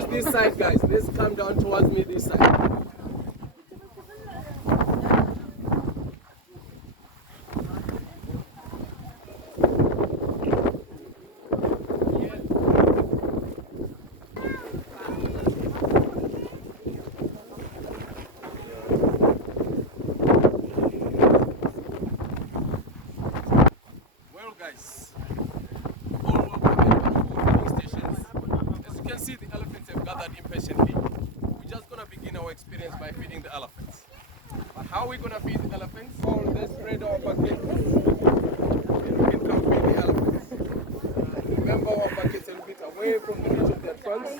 push this side, guys. Let's come down towards me this side. Well, guys, all welcome to the feeding stations. As you can see, the elephants have gathered impatiently. We're just gonna begin our experience by feeding the elephants. But how are we gonna feed the elephants? Oh, let's spread our buckets. And we can come feed the elephants. Remember, our buckets a little bit away from the reach of their trunks.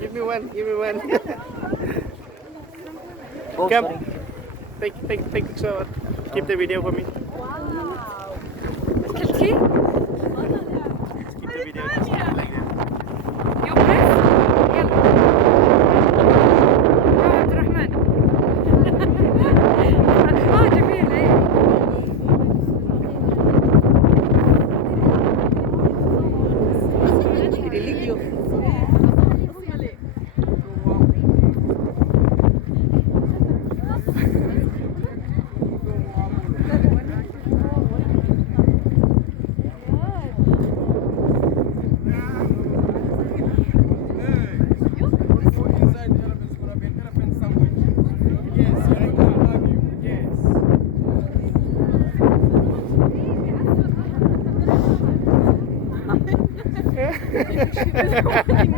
Give me one, give me one. Oh, Come, sorry. take picture. Keep the video for me. كلتي؟ Keep the video just like that. يوبرس؟ يلا يا عبد الرحمن جميل ايه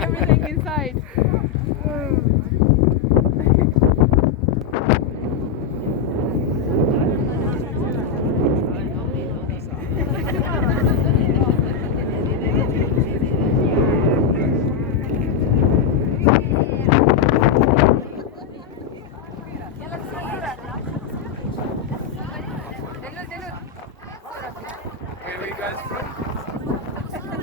everything inside.